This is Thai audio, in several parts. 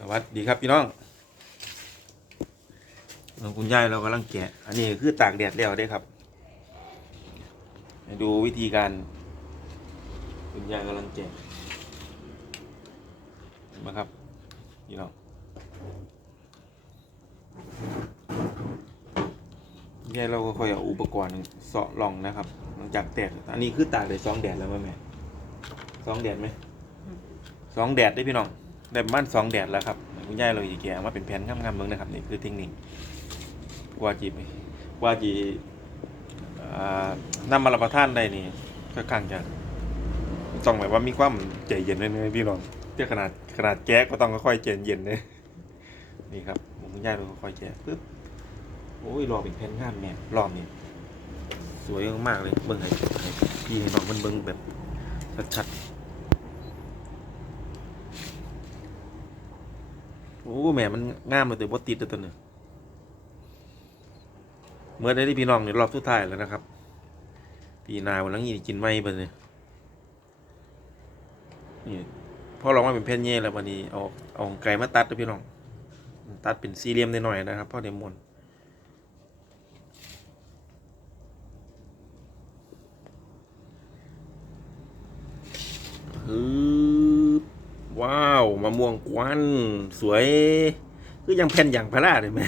สวัสดีครับพี่น้องน้องคุณยายเรากำลังแกะ อันนี้คือตากแดดแล้วเด้ครับให้ดูวิธีการ คุณยายกำลังแกะเห็นไหมครับพี่น้องคุณยายเราก็ค่อยเอาอุปกรณ์เสาะลองนะครับ หลังจากแดดอันนี้คือตากได้สองแดดแล้วมั้ยแม่สองแดดไหมสองแดดได้พี่น้อง ได้ประมาณสองแดดแล้วครับคุณยายเราอีกแกะมาเป็นแผ่นงามๆเมืองนะครับนี่คือเทคนิคว่าจีว่าจีนำมารับประทานได้นี่ก็ข้างจะต้องแบบว่ามีความใจเย็นเลยพี่น้องเทียขนาดขนาดแกะก็ต้องค่อยๆใจเย็นเลยนี่ครับคุณยายเราค่อยแกะปึ๊บโอ้ยรอเป็นแผ่นงามแม่รอบนี้สวยมากๆเลยเบิ่งให้ให้พี่ให้น้องมันเบิ่งแบบชัดๆ โอ้แม่มันงามเลยแต่บ่ติดตัวนึงเมื่อได้ที่พี่น้องในรอบสุดท้ายแล้วนะครับพี่นาวันนั้นี้กินไม่ไปเลยนี่พ่อลองมาเป็นแผ่นเย่แล้ววันนี้เอาเอาไก่มาตัดเลยพี่น้อง ตัดเป็นสี่เหลี่ยมได้หน่อยนะครับพ่อเดมอนฮึบ ว้าวมะม่วงกวนสวย คือยังแผ่นอย่างพาราเลยไหม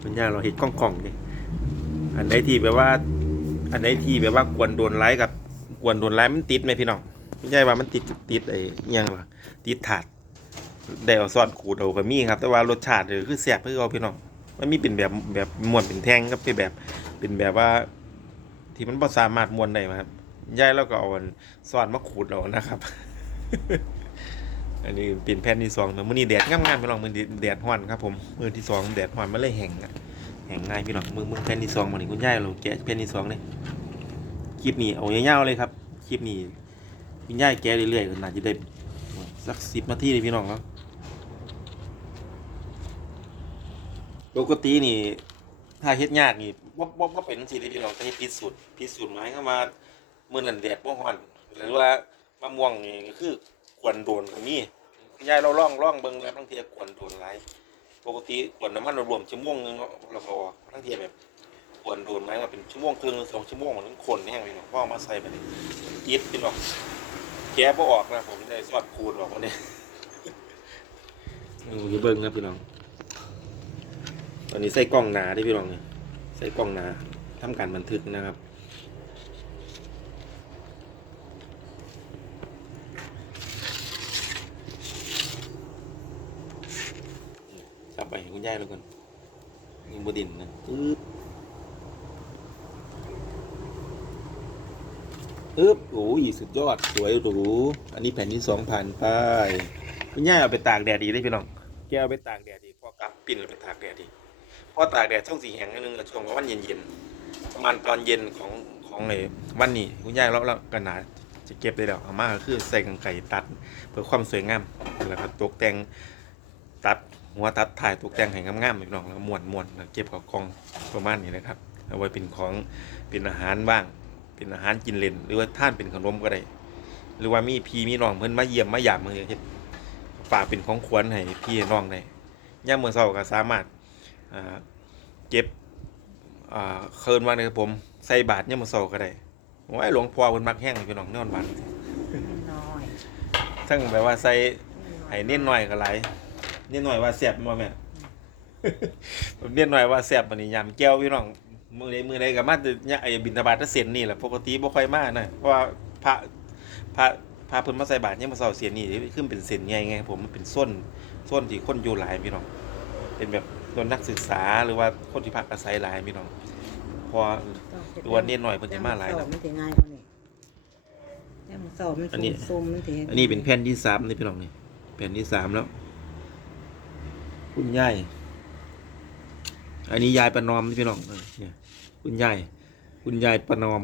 เป็นย่าเราเห็นกล้องกองๆดิอันไหนที่แบบว่า อันไหนที่แบบว่ากวนโดนไลค์กับกวนโดนไลค์มันติดไหมพี่น้องไม่ใช่ว่ามันติดติดไอ้ยังล่ะติดถาดได้เอาซอสขูดเอาก็มีครับ แต่ว่ารสชาติคือแซ่บเพื่อเอาพี่น้องมันมีเป็นแบบแบบม้วนเป็นแท่งก็เป็นแบบเป็นแบบว่า ที่มันบ่สามารถม้วนได้ครับย่ายแล้วก็เอาซอสมาขูดเอานะครับ อันนี้เป็นแผ่นที่สองนะมือนี้แดดงามๆพี่น้องมือนี้แดดฮ้อนครับผมมือที่สองแดดฮ้อนมันเลยแห้งอะแห้งง่ายพี่น้องมือมือแผ่นที่สองมื้อนี้คุณยายเราแกะแผ่นที่สองเลยคลิปนี้เอายาวๆเลยครับคลิปนี้คุณยายแกะเรื่อยๆน่าจะได้สักสิบนาทีเลยพี่น้องครับปกตินี่ถ้าเฮ็ดยากนี่บ่บ่บ่เป็นจังซี่พี่น้องแต่เฮ็ดผิดสูตรผิดสูตรหมายเข้ามว่ามือนั้นแดดบ่ฮ้อนหรือว่า มะม่วงนี่ก็คือกวนโดนก็มียายเราล่องล่องเบิ่งแล้วบางทีกวนโดนหลายปกติกวนน้ำมันรวมชั่วโมงนึงเนาะแล้วก็บางทีแบบกวนโดนไหมว่าเป็นชั่วโมงครึ่งสองชั่วโมงถึงคนแห้งพี่น้องพอเอมาใส่ไปนี่ติดพี่น้องแกะบ่ออกนะผมได้สอดขูดออกมาเนี่ยอือเบิ่งครับพี่น้อง ตอนนี้ใส่กล้องหนาได้พี่น้องเนี่ยใส่กล้องหนาทำการบันทึกนะครับ จับไปให้ คุณยายแล้วกันยิงบดินนะปึ๊บปึ๊บโอ้ยสุดยอดสวยหรูอันนี้แผ่นที่สองผ่านไปคุณยายเอาไปตากแดดดีได้พี่น้องแกเอาไปตากแดดดีพอกลับปิ่นเอาไปตากแดดดีพอตากแดดช่องสีแห้งนิดนึงก็ช่วงวันเย็นๆประมาณตอนเย็นของของไอ้วันนี้คุณยายเราเรากันหนาจะเก็บได้แล้วเอามาก็คือใส่กังไก่ตัด เพื่อความสวยงามแล้วก็ตกแต่งตัด หัวตัดถ่ายตกแต่งให้งามๆพี่น้องแล้วม้วนม้วนแล้วเก็บกับกล่องประมาณนี้นะครับเอาไว้เป็นของเป็นอาหารบ้าง เป็นอาหารกินเล่น หรือว่าท่านเป็นขนมก็ได้ หรือว่ามีพี่มีน้องเพิ่นมาเยี่ยมมาหยามมือเฮ็ดฝากเป็นของขวัญให้พี่ให้น้องได้ย่ามมื้อเช้าก็สามารถอ่าเก็บอ่าเคินมาเลยครับผมใส่บาทเนี่ยามมาโซก็ได้โอ้ยหลวงพ่อเพิ่นมักแห้งเลยพี่น้องนอนบานน้อยทั้งแบบว่าใส่ให้เน้นหน่อยก็หลาย เน้นหน่อยว่าแซ่บบ่แม่ผมเน้นหน่อยว่าแซ่บบัดนี้ยำแก้วพี่น้องมื้อใดมื้อใดก็มาแต่เนี่ยไอ้บิณฑบาตถ้าเส้นนี่แหละปกติบ่ค่อยมานะเพราะว่าพระพระพระเพิ่นมาใส่บาตรเนี่ยามมาเซาเสียนนี่ขึ้นเป็นเส้นใหญ่ไงผมมันเป็นส้นส้นที่คนอยู่หลายพี่น้อง เป็นแบบโดนนักศึกษาหรือว่าคนที่พักอาศัยหลายพี่น้องเพอตัวนิดหน่อยเพิ่นสิมาหลายแล้วมันสิง่ายกว่านี้แย่มเสามันอันนี้ซุ่มๆมันสิอันนี้เป็นแผ่นที่สามนี่พี่น้องนี่แผ่นที่สามแล้ว คุณยายอันนี้ยายประนอมนี่พี่น้องเนี่ยคุณยายคุณยายประนอม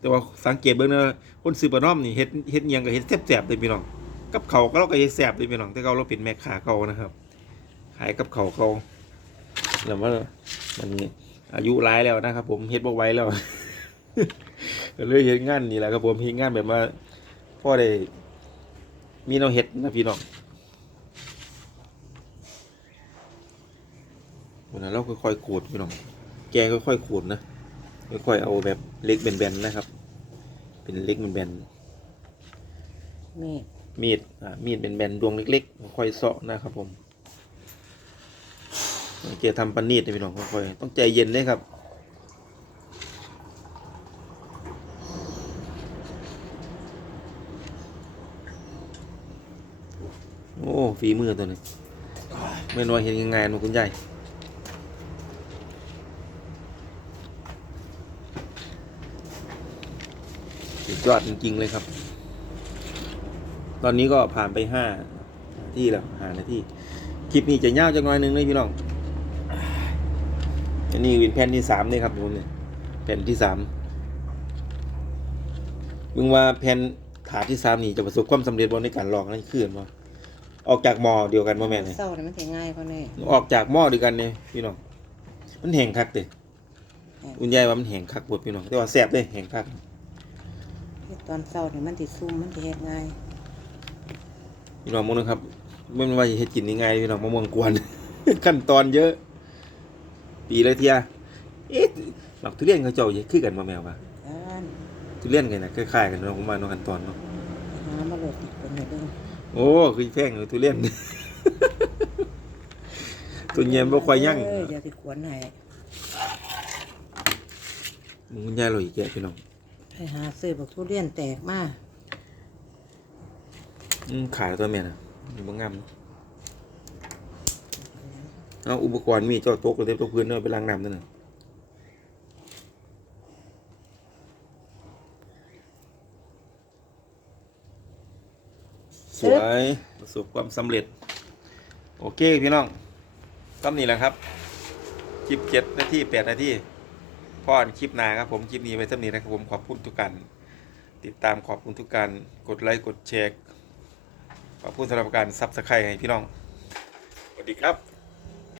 แต่ว่าสังเกตเบิ่งนะคนซื้อประนอมนี่เฮ็ดเฮ็ดยังก็เฮ็ดแซ่บๆเลยพี่น้อง กับเขาก็เราก็เฮ็ดแซ่บเลยพี่น้อง แต่เราเราเป็นแม่ค้าเขานะครับ ขายกับเขาเขาแล้วว่ามันอายุร้ายแล้วนะครับ ผมเฮ็ดบ่ไหวแล้วเลยเฮ็ดงานนี่แหละครับผมเฮ็ดงานแบบว่าพ่อได้มีแนวเฮ็ดนะพี่น้อง นนั้นเราค่อยๆขูดพี่น้อง แกค่อยๆขูดนะ ค่อยๆเอาแบบเล็กแบนๆนะครับ เป็นเล็กแบนนี่ๆมีด อ่า มีดแบนๆดวงเล็กๆ ค่อยๆเซาะนะครับผมเกียทำปานนีดนะพี่น้องค่อยๆต้องใจเย็นเลยครับโอ้ฝีมือตัวนี้ไม่น้อยเห็นยังไงนะคุณยาย ยอดจริง ๆ เลยครับ ตอนนี้ก็ผ่านไปห้านาที่แล้วหานาที่ คลิปนี้จะยาวจักหน่อยหนึงเลยพี่น้อง อันนี้เป็นแผ่นที่สามเลยครับทุกคนเนี่ยแผ่นที่สามมึงว่าแผ่นถาดที่สามนี่จะประสบความสำเร็จบนในการลอกนั่นคือบ่ออกจากหมอเดียวกันบ่แม่นเลยเศร้าเนี่ยมันจะง่ายกว่านี่ออกจากหม้อเดียวกันเนี่ยพี่น้อง มันแห้งคักเด้คุณยายว่ามันแห้งคักปวดพี่น้องแต่ว่าแซ่บเลยแห้งคัก ตอนเศร้าเนี่ยมันติดซุ่มมันจะเฮ็ดง่ายพี่น้องมึงนะครับไม่ว่าจะเฮ็ดกินยังไงพี่น้องมะม่วงกวน ขั้นตอนเยอะ ปีละเทียเอ๊ะหลักทุเรียนเขาเจ้าเยอะคือกันมาแมวป่ะการทุเรียนกันนะคล้ายๆกันเนาะผมว่าเนาะขั้นตอนเนาะหามาโหลดติดคนเดียวเด้อโอ้คือแพงเลยทุเรียน ตัวเย็นบ่ค่อยยั่งเออเดี๋ยวสิขวนให้มึงคุณยายเราอีกแกะพี่น้อง ไปหาซื้อบักทุเรียนแตกมาอืมขายตัวแม่น่ะมันบ่งามเนาะเอาอุปกรณ์มีเจ้าโต๊ะเลยเต็มโต๊ะพื้นเนาะไปล้างน้ำนั่นน่ะสวยประสบความสำเร็จ โอเค พี่น้องก็นี่แหละครับคลิปเจ็ดนาทีแปดนาที พ่อคลิปหนาครับผมคลิปนี้ไว้สำนี้นะครับผมขอบคุณทุกการติดตามขอบคุณทุกการกดไลค์กดแชร์ขอบคุณสำหรับการซับสไครต์ให้พี่น้องสวัสดีครับ